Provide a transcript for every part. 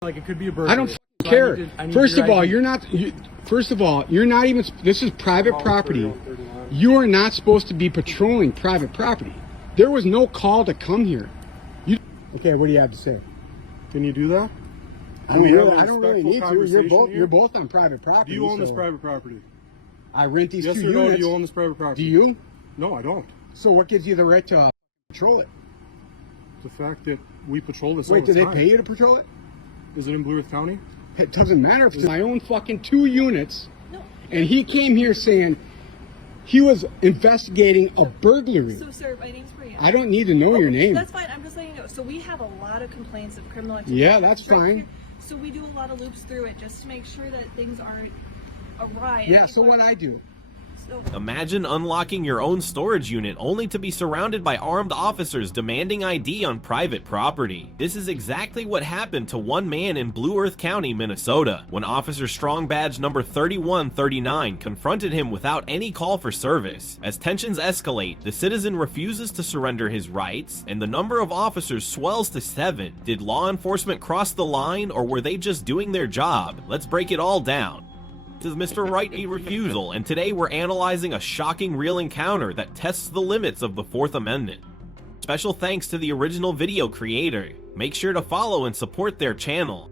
Like it could be a burglary. I don't care. First of all, you're not. First of all, you're not even. This is private property. You are not supposed to be patrolling private property. There was no call to come here. Okay, what do you have to say? Can you do that? I don't really need to. You're both on private property. Do you own this private property? I rent these 2 units. Yes or no? Do you own this private property? Do you? No, I don't. So what gives you the right to patrol it? The fact that we patrol this. Wait, do they pay you to patrol it? Is it in Blue Earth County? It doesn't matter if it's my own fucking 2 units. No. And he came here saying he was investigating a burglary. So, sir, my name's Brianna. I don't need to know your name. That's fine. I'm just letting you know. So we have a lot of complaints of criminal activity. Yeah, that's fine. So we do a lot of loops through it just to make sure that things aren't awry. Yeah, so what I do. Imagine unlocking your own storage unit only to be surrounded by armed officers demanding ID on private property. This is exactly what happened to one man in Blue Earth County, Minnesota, when Officer Strong Badge number 3139 confronted him without any call for service. As tensions escalate, the citizen refuses to surrender his rights, and the number of officers swells to 7. Did law enforcement cross the line, or were they just doing their job? Let's break it all down. This is Mr. Right a Refusal, and today we're analyzing a shocking real encounter that tests the limits of the Fourth Amendment. Special thanks to the original video creator. Make sure to follow and support their channel.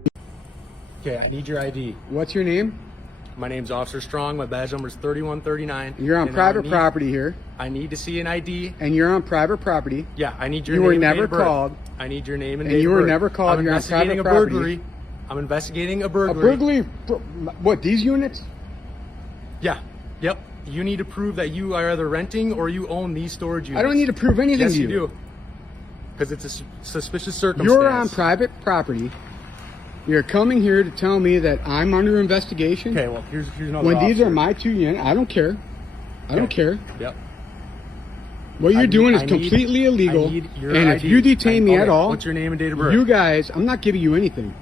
Okay, I need your ID. What's your name? My name's Officer Strong. My badge number is 3139. You're on private property here. I need to see an ID. And you're on private property. Yeah, I need your name. You were and never date of birth. called. I need your name and date And you of were birth. never called. I'm You're on investigating private a property. burglary. I'm investigating a A burglary. burglary? What, these units? Yeah. Yep. You need to prove that you are either renting or you own these storage units. I don't need to prove anything yes, to you. you do. Because it's a suspicious circumstance. You're on private property. You're coming here to tell me that I'm under investigation. Okay, well, here's another When officer. these are my 2 units, I don't care. I don't care. Yep. What you're doing is completely illegal. And if you detain me at all, what's your name and date of birth? you guys, I'm not giving you anything.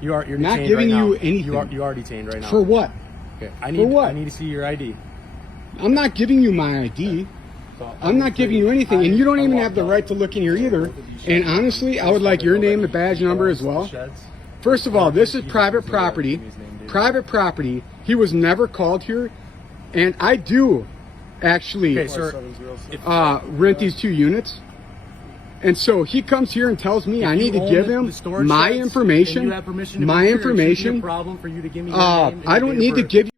You're not detained giving right you now. anything. You are detained right now. For what? Okay. For what? I need to see your ID. I'm not giving you my ID. I'm not giving you anything, and you don't even have the right to look in here either. And honestly, I would like your name and badge number as well. First of all, this is private property. Private property. He was never called here, and I do actually rent these 2 units. And so he comes here and tells me I need to give him my information. My information. I don't need to give you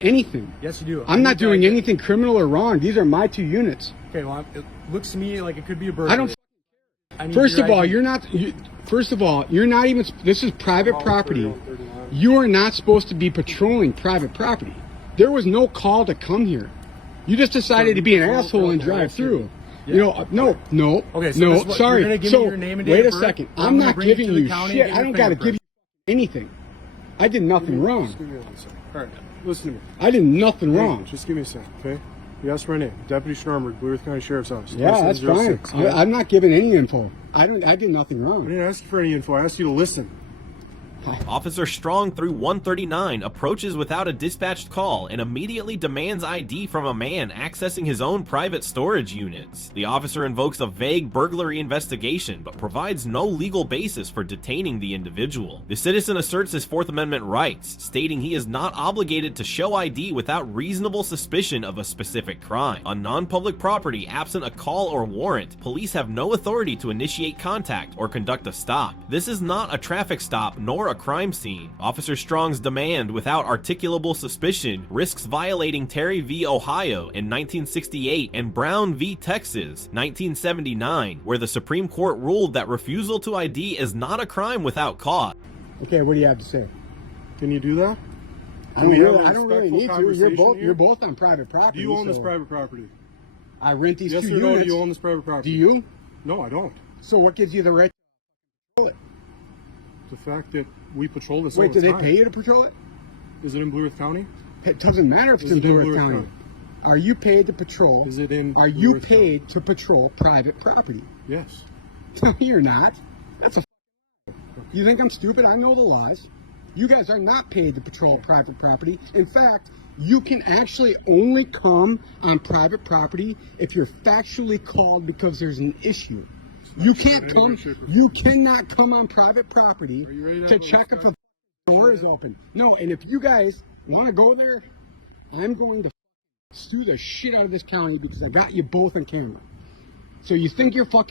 anything. Yes, you do. I'm not doing anything criminal or wrong. These are my 2 units. Okay, well, it looks to me like it could be a burglary. I don't. First of all, you're not. First of all, you're not even. This is private property. You are not supposed to be patrolling private property. There was no call to come here. You just decided to be an asshole and drive through. Yeah. You know, no. Okay, so no, what, sorry. You're gonna give so me your name and date wait of a birth? second. I'm not giving you shit. I don't got to give you anything. I did nothing wrong. Just give me 1 second. All right, listen to me. I did nothing wrong. Just give me a second, okay? You asked my name, Deputy Scharber, Blue Earth County Sheriff's Office. Yeah, that's fine. I'm not giving any info. I did nothing wrong. I didn't ask you for any info. I asked you to listen. Officer Strong through 139 approaches without a dispatched call and immediately demands ID from a man accessing his own private storage units. The officer invokes a vague burglary investigation but provides no legal basis for detaining the individual. The citizen asserts his Fourth Amendment rights, stating he is not obligated to show ID without reasonable suspicion of a specific crime. On non-public property, absent a call or warrant, police have no authority to initiate contact or conduct a stop. This is not a traffic stop nor a crime scene. Officer Strong's demand without articulable suspicion risks violating Terry v. Ohio in 1968 and Brown v. Texas 1979, where the Supreme Court ruled that refusal to ID is not a crime without cause. Okay, what do you have to say? Can you do that? I don't really need to. You're both on private property. Do you own this private property? I rent these 2 units. Yes or no, do you own this private property? Do you? No, I don't. So what gives you the right to patrol it? The fact that we patrol this. Wait, do they pay you to patrol it? Is it in Blue Earth County? It doesn't matter if it's in Blue Earth County. Are you paid to patrol? Is it in? Are you paid to patrol private property? Yes. No, you're not. That's a. You think I'm stupid? I know the laws. You guys are not paid to patrol private property. In fact, you can actually only come on private property if you're factually called because there's an issue. You can't come. You cannot come on private property to check if a door is open. No, and if you guys want to go there, I'm going to sue the shit out of this county because I got you both on camera. So you think you're fucking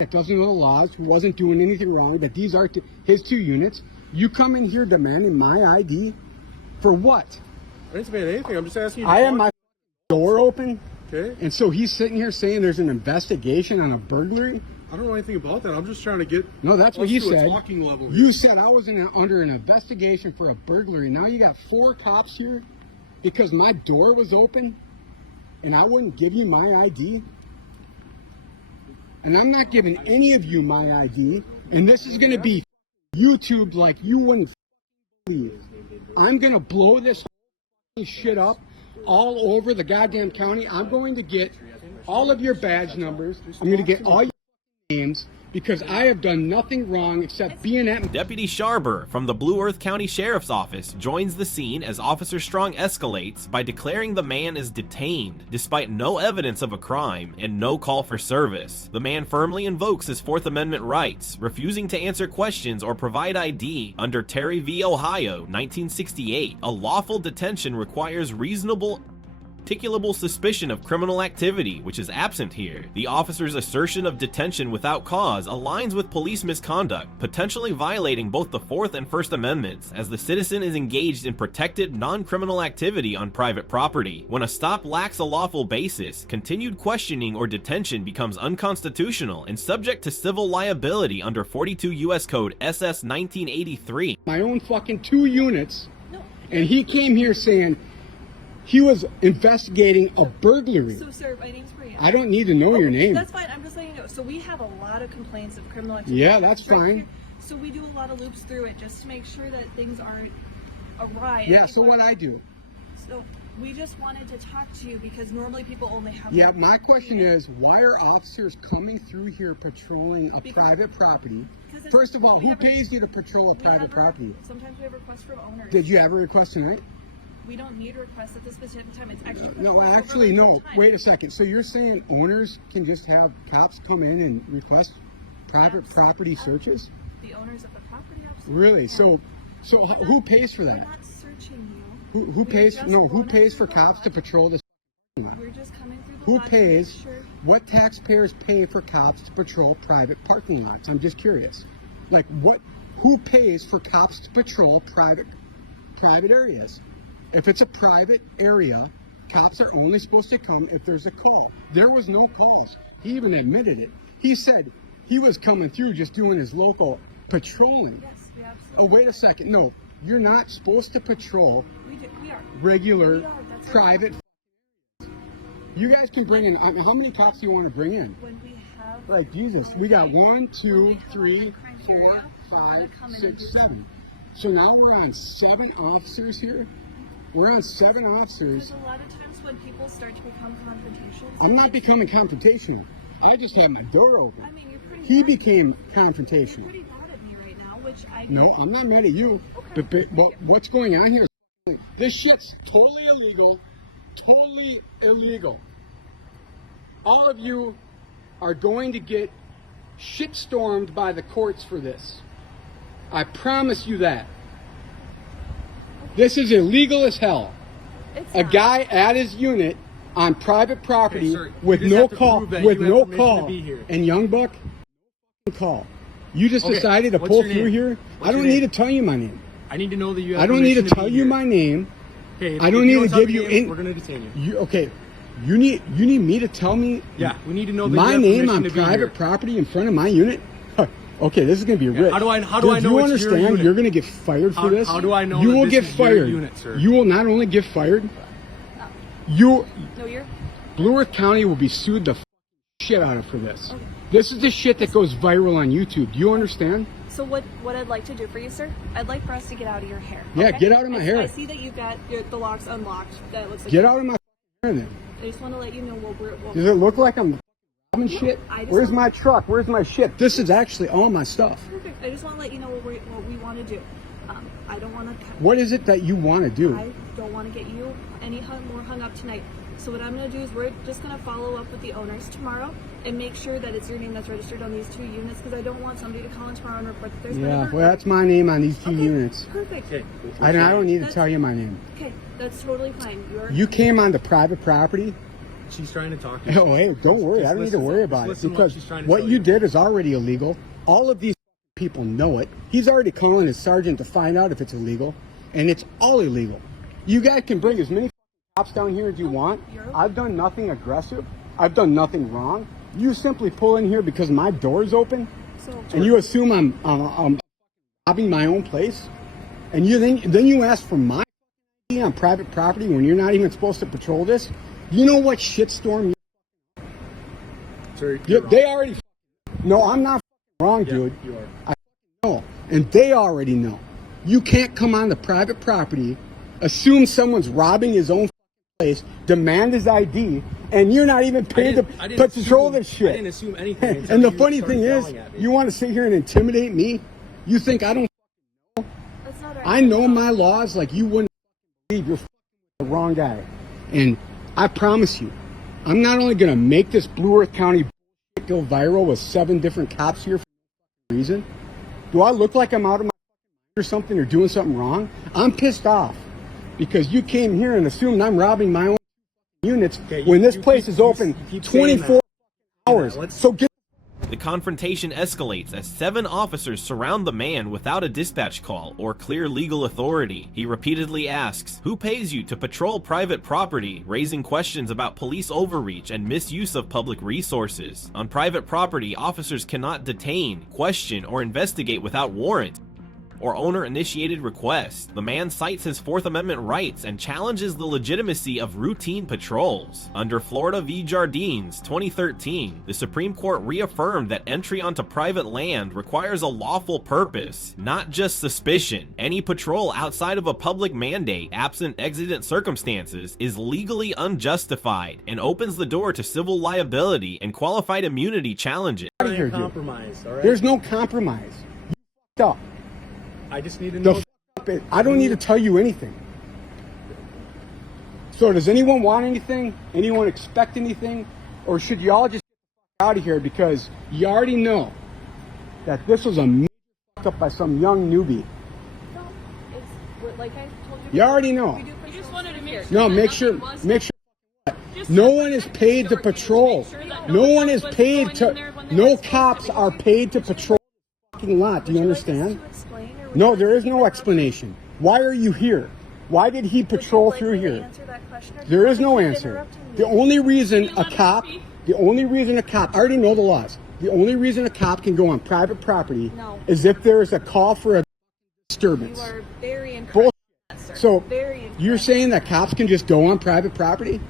that doesn't know the laws, who wasn't doing anything wrong, that these are his 2 units. You come in here demanding my ID for what? I didn't demand anything. I'm just asking you. I have my door open. Okay. And so he's sitting here saying there's an investigation on a burglary. I don't know anything about that. I'm just trying to get. No, that's what you to a said. talking level You here. said I was under an investigation for a burglary. Now you got 4 cops here because my door was open and I wouldn't give you my ID. And I'm not giving any of you my ID. And this is going to be YouTube like you wouldn't believe. I'm going to blow this shit up all over the goddamn county. I'm going to get all of your badge numbers. I'm going to get all your names because I have done nothing wrong except being at. Deputy Scharber from the Blue Earth County Sheriff's Office joins the scene as Officer Strong escalates by declaring the man is detained, despite no evidence of a crime and no call for service. The man firmly invokes his Fourth Amendment rights, refusing to answer questions or provide ID under Terry v. Ohio, 1968. A lawful detention requires reasonable articulable suspicion of criminal activity, which is absent here. The officer's assertion of detention without cause aligns with police misconduct, potentially violating both the Fourth and First Amendments, as the citizen is engaged in protected, non-criminal activity on private property. When a stop lacks a lawful basis, continued questioning or detention becomes unconstitutional and subject to civil liability under 42 U.S. Code SS 1983. My own fucking 2 units, and he came here saying he was investigating a burglary. So, sir, my name's Maria. I don't need to know your name. That's fine. I'm just letting you know. So we have a lot of complaints of criminal activity. Yeah, that's fine. Here. So we do a lot of loops through it just to make sure that things aren't awry. Yeah, so what I do? So we just wanted to talk to you because normally people only have. Yeah, my question is, why are officers coming through here patrolling a private property? First of all, who pays you to patrol a private property? Sometimes we have requests from owners. Did you have a request tonight? We don't need requests at this specific time. It's extra. No, actually, no. Wait a second. So you're saying owners can just have cops come in and request private property searches? The owners of the property, absolutely. Really? So who pays for that? We're not searching you. Who pays? No, who pays for cops to patrol this? We're just coming through the Who lot to pays? make sure. What taxpayers pay for cops to patrol private parking lots? I'm just curious. Like what? Who pays for cops to patrol private areas? If it's a private area, cops are only supposed to come if there's a call. There was no calls. He even admitted it. He said he was coming through just doing his local patrolling. Yes, we absolutely. Oh, wait a second. No, you're not supposed to patrol We are. regular We are. That's private. You guys can bring in. I mean, how many cops do you want to bring in? When we have. Like Jesus, we got 1, 2, 3, 4, Criteria, 5, come in and 6, do 7. So now we're on 7 officers here. We're on 7 officers. Because a lot of times when people start to become confrontational. I'm not becoming confrontational. I just had my door open. I mean, you're pretty. He mad- became You're confrontational. pretty mad at me right now, which I. No, I'm not mad at you. Okay. But what's going on here? This shit's totally illegal. Totally illegal. All of you are going to get shitstormed by the courts for this. I promise you that. This is illegal as hell. It's A not. guy at his unit on private property Okay, sir, you with just no have to call, prove that with you have no permission to call. be here. And Young Buck, call. You just Okay, decided to what's pull your through name? here. What's I don't your need name? to tell you my name. I need to know that you have I don't need to permission tell be you here. my name. Okay, if I don't you need to tell give me you your name, in- We're going to detain you. You okay? You need me to tell me. Yeah, we need to know that my you have name permission on to be here. private property in front of my unit. Okay, this is gonna be rich. How do I know Do it's you your understand? unit? You're gonna get fired for How- this. how do I know You that will this get is your fired. unit, sir? You will not only get fired. No, you're. Blue Earth County will be sued the shit out of for this. Okay. This is the shit that goes viral on YouTube. Do you understand? So what I'd like to do for you, sir? I'd like for us to get out of your hair. Yeah, okay? get out of my hair. I see that you've got the locks unlocked. That looks like. Get out of my hair then. I just want to let you know what we're. Does it look like I'm robbing shit? I just Where's want- my truck? Where's my shit? This is actually all my stuff. Perfect. I just want to let you know what we want to do. I don't want to. What is it that you want to do? I don't want to get you any more hung up tonight. So what I'm going to do is we're just going to follow up with the owners tomorrow. and make sure that it's your name that's registered on these 2 units, because I don't want somebody to call in tomorrow and report that there's been a Yeah, burglary. well, that's my name on these 2 Okay, units. Perfect. Okay. I don't need to tell you my name. Okay, that's totally fine. You came onto private property. She's trying to talk to you. Oh, hey, don't worry. I don't need to worry about it because what you did is already illegal. All of these people know it. He's already calling his sergeant to find out if it's illegal, and it's all illegal. You guys can bring as many cops down here as you want. I've done nothing aggressive. I've done nothing wrong. You simply pull in here because my door's open, and you assume I'm robbing my own place, and then you ask for my ID on private property when you're not even supposed to patrol this. You know what shitstorm? Sir, They already. No, I'm not wrong, dude. You are. I know, and they already know. You can't come on the private property, assume someone's robbing his own place, demand his ID, and you're not even paid to patrol this shit. I didn't assume anything. And the funny thing is, you want to sit here and intimidate me? You think I don't know? That's not right. I know my laws like you wouldn't believe. You're the wrong guy. And I promise you, I'm not only going to make this Blue Earth County go viral with 7 different cops here for no reason. Do I look like I'm out of my mind or something or doing something wrong? I'm pissed off because you came here and assumed I'm robbing my own units when this place is open 24 hours. So get. The confrontation escalates as 7 officers surround the man without a dispatch call or clear legal authority. He repeatedly asks, "Who pays you to patrol private property?" raising questions about police overreach and misuse of public resources. On private property, officers cannot detain, question, or investigate without warrant or owner-initiated request. The man cites his Fourth Amendment rights and challenges the legitimacy of routine patrols. Under Florida v. Jardines, 2013, the Supreme Court reaffirmed that entry onto private land requires a lawful purpose, not just suspicion. Any patrol outside of a public mandate, absent exigent circumstances, is legally unjustified and opens the door to civil liability and qualified immunity challenges. Compromise, all right? There's no compromise. You f***ed up. I just need to know. I don't need to tell you anything. So does anyone want anything? Anyone expect anything? Or should you all just get out of here because you already know that this was a major fuck up by some young newbie? No, it's like I told you. You already know. We just wanted to make sure. No, make sure. No one is paid to patrol. No one is paid to. No cops are paid to patrol the fucking lot. Do you understand? No, there is no explanation. Why are you here? Why did he patrol through here? There is no answer. The only reason a cop, I already know the laws. The only reason a cop can go on private property is if there is a call for a disturbance. You are very incorrect. So you're saying that cops can just go on private property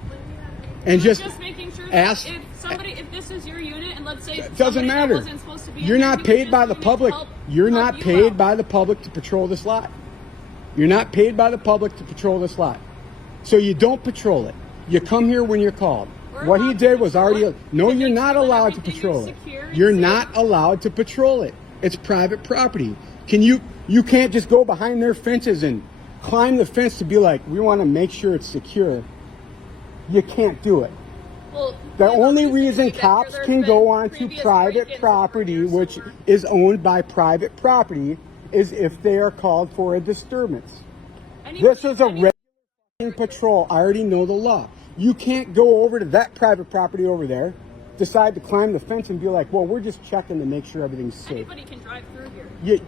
and just making sure ask? If this is your unit and let's say it doesn't matter. Wasn't supposed to be You're not paid by the public. You're not paid by the public to patrol this lot. You're not paid by the public to patrol this lot. So you don't patrol it. You come here when you're called. What he did was already. No, you're not allowed to patrol it. You're not allowed to patrol it. It's private property. You can't just go behind their fences and climb the fence to be like, we want to make sure it's secure. You can't do it. Well, the only reason cops can go onto private property, which is owned by private property, is if they are called for a disturbance. This is a regular patrol. I already know the law. You can't go over to that private property over there, decide to climb the fence and be like, well, we're just checking to make sure everything's safe. Anybody can drive through here.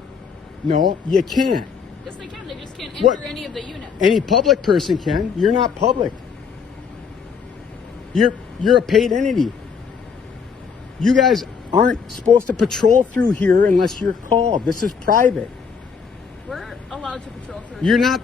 No, you can't. Yes, they can. They just can't enter any of the units. Any public person can. You're not public. You're a paid entity. You guys aren't supposed to patrol through here unless you're called. This is private. We're allowed to patrol through. You're not.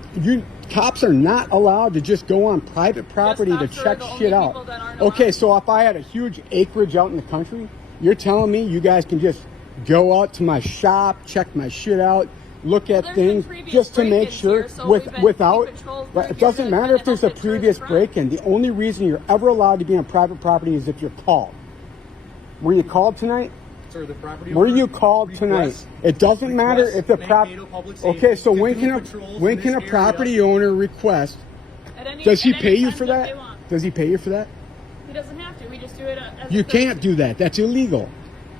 Cops are not allowed to just go on private property to check shit out. Okay, so if I had a huge acreage out in the country, you're telling me you guys can just go out to my shop, check my shit out, look at things just to make sure without. It doesn't matter if there's a previous break-in. The only reason you're ever allowed to be on private property is if you're called. Were you called tonight? Sir, the property Were you called tonight? It doesn't matter if the Okay, so when can a property owner request? Does he pay you for that? Does he pay you for that? He doesn't have to. We just do it as as You a can't do that. That's illegal.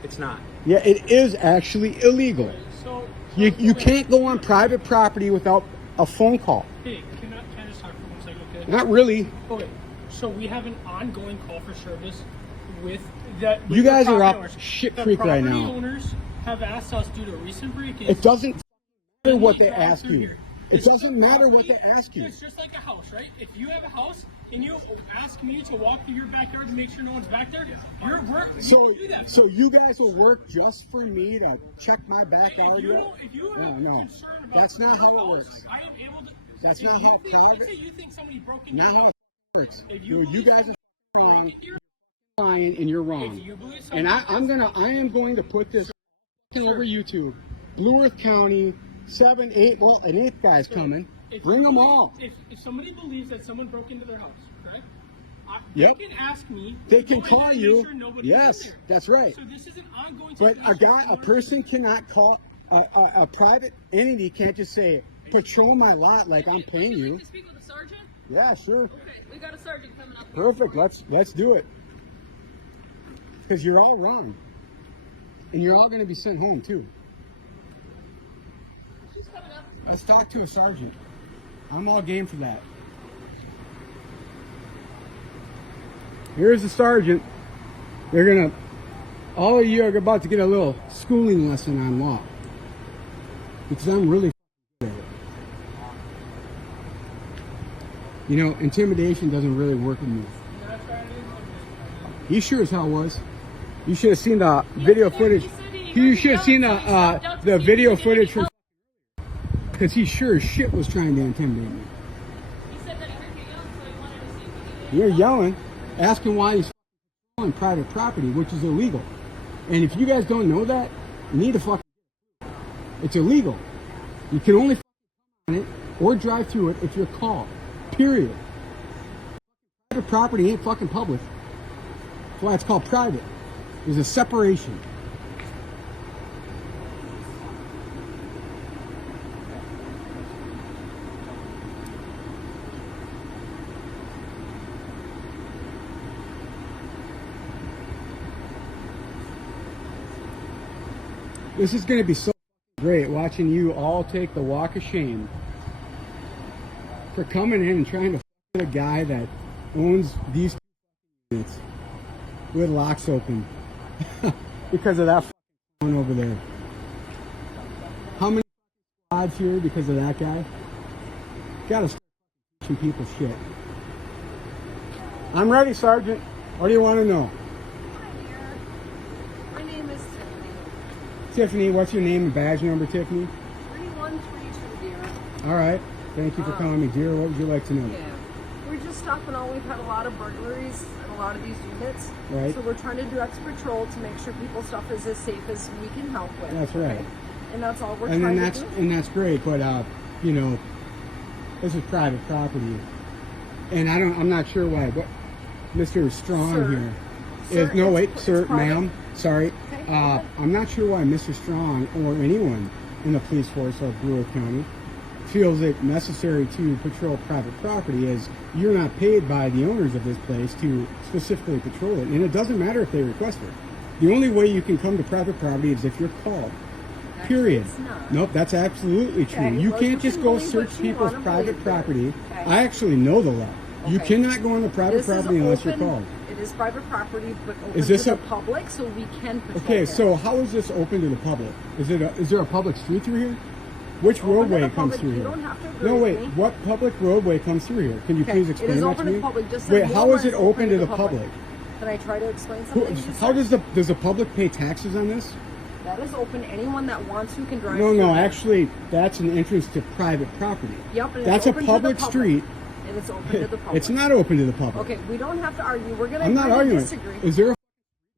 It's not. Yeah, it is actually illegal. So You can't go on private property without a phone call. hey, can I just talk for 1 second, okay? Not really. Okay, so we have an ongoing call for service with that. You the guys are property up owners. shit The creek right property now. owners have asked us due to recent break-ins. It doesn't matter what they drive ask through you. here. It This doesn't is a matter what property- they ask you. It's just like a house, right? If you have a house and you ask me to walk through your backyard to make sure no one's back there, So, you do that. so you guys will work just for me to check my If backyard? you have No, concern about that's not your how it house, works. I am able to. That's if not you how think, private- let's say you think somebody broke into Not your how house. it works. If You guys are wrong, break into your- lying, and you're wrong. If you believe And I somebody am going to put this over YouTube. Blue Earth County, 7, 8, well, an 8th guy's coming. If Bring you them believe- all. If somebody believes that someone broke into their house, correct? Yep. They can ask me. They can go in call there and you. make sure nobody's Yes, in there. that's right. So this is an ongoing But situation. a person cannot call, a private entity can't just say, patrol my lot like I'm paying Would you you. like to speak with the sergeant? Yeah, sure. Okay, we got a sergeant coming up. Perfect. Let's do it. Because you're all wrong. And you're all going to be sent home too. She's coming up. Let's talk to a sergeant. I'm all game for that. Here's the sergeant. All of you are about to get a little schooling lesson on law. Because I'm really good at it. You know, intimidation doesn't really work with me. He sure as hell was. You should have seen the video footage. You should have seen the video footage from. Because he sure as shit was trying to intimidate me. He said that he heard you yell, so he wanted to see if he You're yelling, asking why he's on private property, which is illegal. And if you guys don't know that, you need to fucking. It's illegal. You can only on it or drive through it if you're called. Period. Private property ain't fucking public. That's why it's called private. There's a separation. This is going to be so great watching you all take the walk of shame for coming in and trying to f a guy that owns these units with locks open because of that one over there. How many odds here because of that guy? Gotta start f***ing people's shit. I'm ready, Sergeant. What do you want to know? My name is Tiffany. Tiffany, what's your name and badge number, Tiffany? 3132, dear. All right. Thank you for calling me, dear. What would you like to know? Yeah. We're just stopping all. We've had a lot of burglaries in a lot of these units. Right. So we're trying to do extra patrol to make sure people's stuff is as safe as we can help with. That's right. And that's all we're And trying then to do. and that's great, but you know, this is private property, and I'm not sure why. But Mr. Strong Sir. here Sir, is no wait, it's sir, private. ma'am, sorry. Okay, go ahead. I'm not sure why Mr. Strong or anyone in the police force of Blue Earth County feels it necessary to patrol private property, as you're not paid by the owners of this place to specifically patrol it, and it doesn't matter if they request it. The only way you can come to private property is if you're called. Period. it's not. Nope, that's absolutely true. Okay, You well, can't you just can go believe search what you people's wanna private believe, property. okay. I actually know the law. You Okay. cannot go on the private This is property unless you're open- called. It is private property, but open Is this to a- the public, so we can patrol Okay, it. so how is this open to the public? Is there a public street through here? Which Open to roadway the comes public. through You here? don't have to agree No, with wait. me. What public roadway comes through here? Can you Okay, please it explain is that open to to me? the public, just Wait, like how is Walmart it open to the public. public? Can I try to explain Who, something? to you, how sir? does the public pay taxes on this? That is open. Anyone that wants to can drive. No, through no, it. actually, that's an entrance to private property. Yep, and That's it's a open to the public public. street. And it's open to the public. It's not open to the public. Okay, we don't have to argue. We're gonna I'm not agree to arguing. disagree. Is there a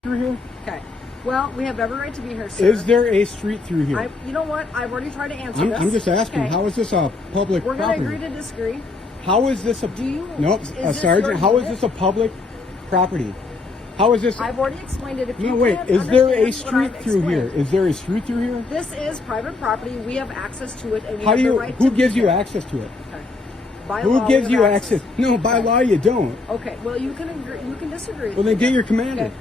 through here? Okay. Well, we have every right to be here, sir. Is there a street through here? You know what? I've already tried to answer this. I'm just asking. Okay. How is this a public We're gonna property? agree to disagree. How is this a? Do you? Nope, is this Sergeant. your How is unit? this a public property? How is this? I've already explained it. If you No, wait. can't Is there a understand what street I've through here? explained. Is there a street through here? This is private property. We have access to it, and we How have do the you? right Who to gives be you there. access to it? Okay. By Who law, we gives have you access? No, by Okay. law you don't. Okay. Well, you can agree. You can disagree. Well, then get your commander. Okay.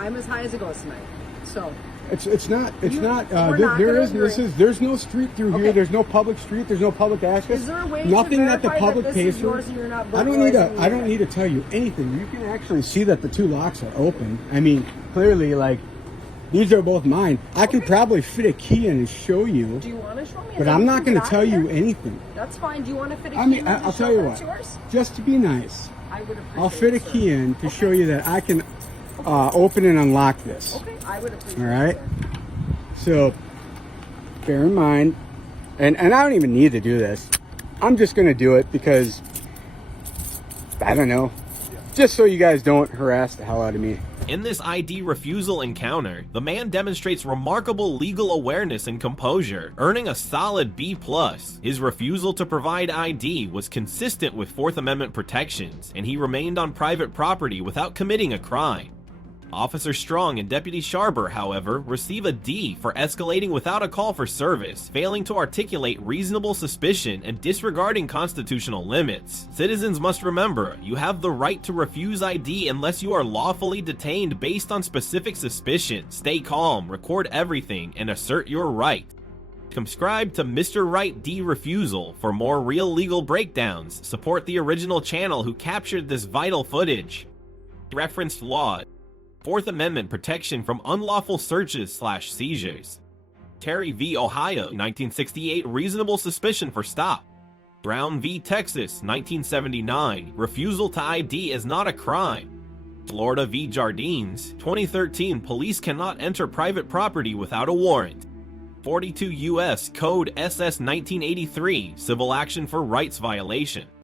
I'm as high as it goes tonight. So It's not. we're not gonna There's no street through here. Okay. There's no public street. There's no public access. Is there a way Nothing to that the verify public that pays this is for. yours and you're not I don't need to. burglarizing I don't your- need to tell you anything. You can actually see that the two locks are open. I mean, clearly, like these are both mine. I can probably fit a key in and show you, Do you want to show me? but Is I'm not anything going to tell you back there? anything. That's fine. Do you want to fit a key I mean, in to I'll show tell you that what. it's yours? Just to be nice, I would appreciate I'll fit a it, sir. key in to show you that I can open and unlock this. Okay, I would appreciate All right. it, sir. So, bear in mind, and I don't even need to do this. I'm just going to do it because, I don't know, just so you guys don't harass the hell out of me. In this ID refusal encounter, the man demonstrates remarkable legal awareness and composure, earning a solid B+. His refusal to provide ID was consistent with Fourth Amendment protections, and he remained on private property without committing a crime. Officer Strong and Deputy Scharber, however, receive a D for escalating without a call for service, failing to articulate reasonable suspicion and disregarding constitutional limits. Citizens must remember, you have the right to refuse ID unless you are lawfully detained based on specific suspicion. Stay calm, record everything, and assert your right. Subscribe to Mr. Right D Refusal for more real legal breakdowns. Support the original channel who captured this vital footage. Referenced law. Fourth Amendment protection from unlawful searches/seizures. Terry v. Ohio, 1968, reasonable suspicion for stop. Brown v. Texas, 1979, refusal to ID is not a crime. Florida v. Jardines, 2013, police cannot enter private property without a warrant. 42 U.S. Code SS 1983, civil action for rights violation.